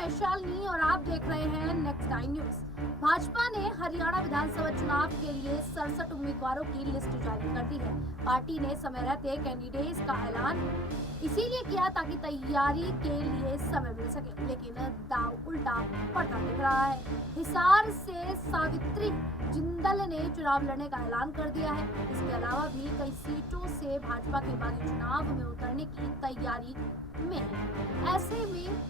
मैं शालिनी और आप देख रहे हैं नेक्स्ट टाइम न्यूज। भाजपा ने हरियाणा विधानसभा चुनाव के लिए 67 उम्मीदवारों की लिस्ट जारी कर दी है। पार्टी ने समय रहते कैंडिडेट्स का ऐलान इसीलिए किया ताकि तैयारी के लिए समय मिल सके, लेकिन दांव उल्टा पड़ता दिख रहा है। हिसार से सावित्री जिंदल ने चुनाव लड़ने का ऐलान कर दिया है। इसके अलावा भी कई सीटों से भाजपा के बागी चुनाव में उतरने की तैयारी में है। ऐसे में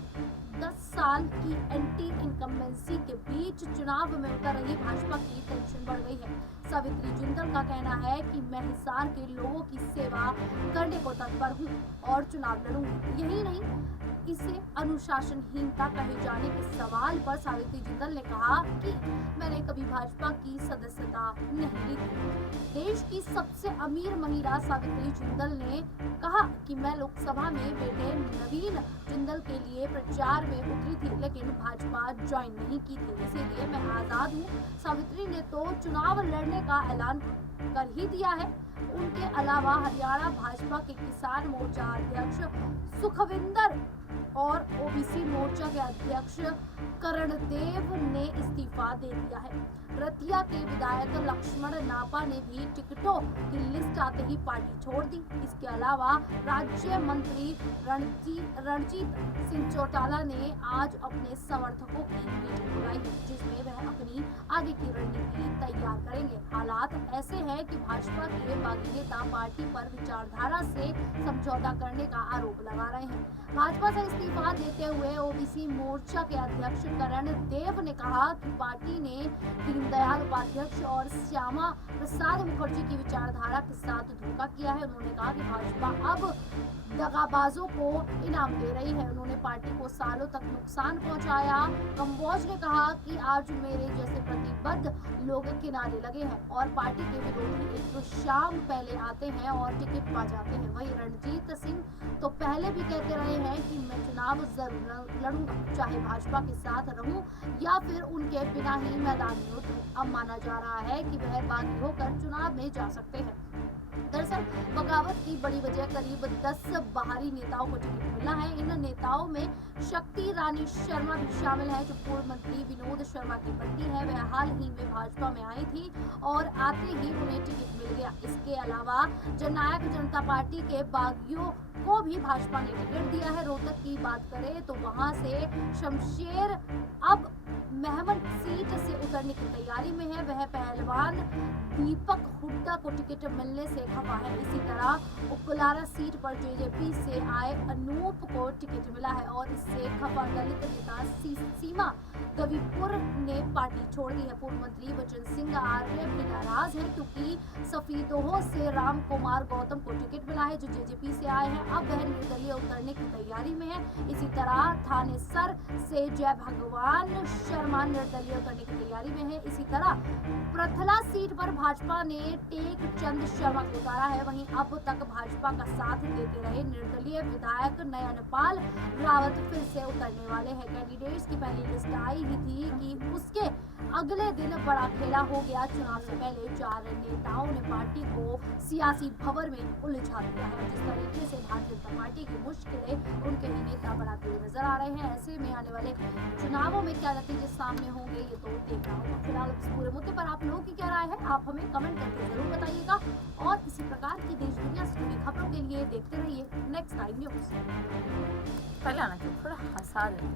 10 साल की एंटी इनकम्बेंसी के बीच चुनाव में उतर रही भाजपा की टेंशन बढ़ गई है। सावित्री जिंदल का कहना है कि मैं हिसार के लोगों की सेवा करने को तत्पर हूं और चुनाव लड़ूंगी। यही नहीं, इसे अनुशासनहीनता कहे जाने के सवाल पर सावित्री जिंदल ने कहा कि मैंने कभी भाजपा की सदस्यता नहीं ली थी। देश की सबसे अमीर महिला सावित्री जिंदल ने कहा कि मैं लोकसभा में बेटे नवीन जिंदल के लिए प्रचार में उतरी थी, लेकिन भाजपा ज्वाइन नहीं की थी, इसीलिए मैं आजाद हूँ। सावित्री ने तो चुनाव लड़ने का ऐलान कर ही दिया है। उनके अलावा हरियाणा भाजपा के किसान मोर्चा अध्यक्ष सुखविंदर और ओबीसी मोर्चा के अध्यक्ष करणदेव ने इस्तीफा दे दिया है। रतिया के विधायक लक्ष्मण नापा ने भी टिकटों की लिस्ट आते ही पार्टी छोड़ दी। इसके अलावा राज्य मंत्री रणजीत सिंह चौटाला ने आज अपने समर्थकों की मीटिंग बुलाई है, जिसमें वह अपनी आगे की रणनीति तैयार करेंगे। हालात ऐसे हैं कि भाजपा के बागी नेता पार्टी पर विचारधारा से समझौता करने का आरोप लगा रहे हैं। भाजपा से इस्तीफा देते हुए ओबीसी मोर्चा के अध्यक्ष करण देव ने कहा कि पार्टी ने दीनदयाल उपाध्याय और श्यामा प्रसाद मुखर्जी की विचारधारा के साथ धोखा किया है। उन्होंने कहा कि भाजपा अब दगाबाजों को इनाम दे रही है। उन्होंने पार्टी को सालों तक नुकसान पहुंचाया। कंबोज ने कहा कि आज मेरे जैसे प्रतिबद्ध लोग किनारे लगे हैं और पार्टी के विरोधी एक शाम पहले आते हैं और टिकट पा जाते हैं। वहीं रणजीत सिंह तो पहले भी कहते रहे हैं कि मैं चुनाव जरूर लड़ूंगा, चाहे भाजपा के साथ रहूं या फिर उनके बिना ही मैदान में उतरूं। अब माना जा रहा है कि वह बागी होकर चुनाव में जा सकते हैं। दरअसल बगावत की बड़ी वजह करीब 10 बाहरी नेताओं को टिकट मिला है। इन नेताओं में शक्ति रानी शर्मा भी शामिल है, जो पूर्व मंत्री विनोद शर्मा की पत्नी है। वह हाल ही में भाजपा में आई थी और आते ही उन्हें टिकट मिल गया। इसके अलावा जननायक जनता पार्टी के बागियों को भी भाजपा ने टिकट दिया है। रोहतक की बात करें तो वहां से शमशेर अब मेहमन सीट से उतरने की तैयारी में है। वह पहलवान दीपक हुड्डा को टिकट मिलने से खफा है। इसी तरह उकुलारा सीट पर जेजेपी से आए अनूप को टिकट मिला है और इससे खफा दलित नेता सीमा गवीपुर ने पार्टी छोड़ दी है। पूर्व मंत्री वचन सिंह आर्य भी नाराज है क्योंकि सफीदोह से राम कुमार गौतम को टिकट मिला है, जो जेजेपी से आए हैं। अब वह निर्दलीय उतरने की तैयारी में है। इसी तरह थानेसर से जय भगवान शर्मा निर्दलीय उतरने की तैयारी में है। इसी तरह प्रथला सीट पर भाजपा ने टेक चंद शर्मा को उतारा है। वहीं अब तक भाजपा का साथ देते रहे निर्दलीय विधायक नयनपाल रावत फिर से उतरने वाले हैं। कैंडिडेट्स की पहली लिस्ट आई ही थी कि उसके अगले दिन बड़ा खेला हो गया। चुनाव से पहले 4 नेताओं ने पार्टी को सियासी भंवर में उलझा दिया है। जिस तरीके से भारतीय जनता पार्टी की मुश्किलें उनके ही नेता बढ़ाते हुए नजर आ रहे हैं। ऐसे में आने वाले चुनावों में क्या नतीजे सामने होंगे, ये तो देखना होगा। फिलहाल इस पूरे मुद्दे पर आप लोगों की क्या राय है, आप हमें कमेंट करके जरूर बताइएगा और इसी प्रकार की देश दुनिया से जुड़ी खबरों के लिए देखते रहिए नेक्स्ट टाइम न्यूज। पहले आना चाहिए, थोड़ा हंसा दें।